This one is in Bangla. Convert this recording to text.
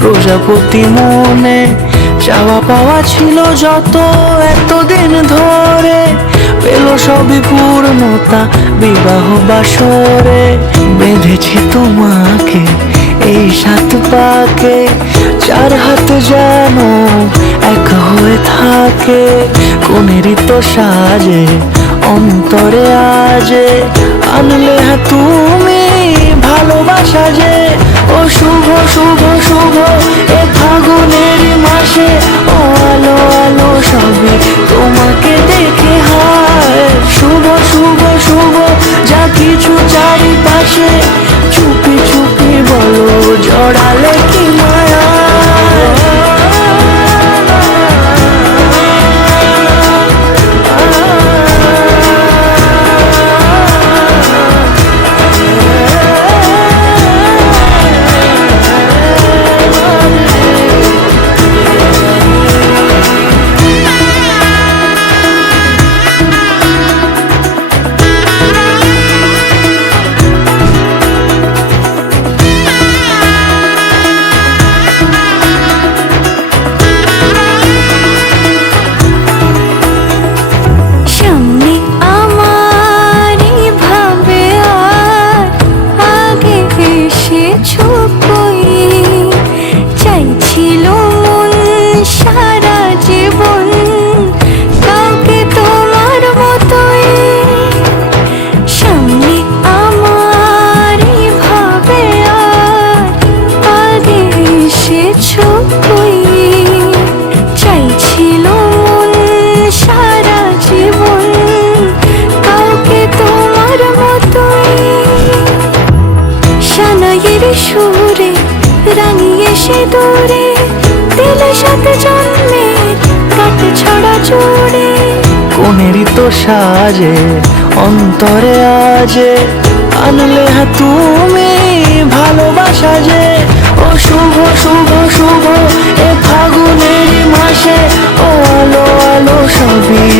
প্রজাপতি মনে চাওয়া পাওয়া ছিল যত এতদিন ধরে, পেল সবই পূর্ণতা বিবাহ বাসরে। বেঁধেছি তোমাকে এই সাত পাকে, চার হাত যেন এক হয়ে থাকে। কোনেরই তো সাজে অন্তরে আজে, আনলে তুমি ভালোবাসা যে। ও শুভ শুভ শুভ এ ফাগুনের মাসে, ও আলো আলো সবে তোমাকে দেখে হায়। শুভ শুভ শুভ যা কিছু চারিপাশে, চুপি চুপি বলো জড়ালে কি মায়া। সুরে রাঙিয়ে সে দূরে দিলে সাত জন্মের কাট ছড়া জোড়ে। কোনেরই তো সাজে অন্তরে আজে, আনলে তুমি ভালোবাসা যে। ও শুভ শুভ শুভ এ ফাগুনের মাসে, ও আলো আলো সবই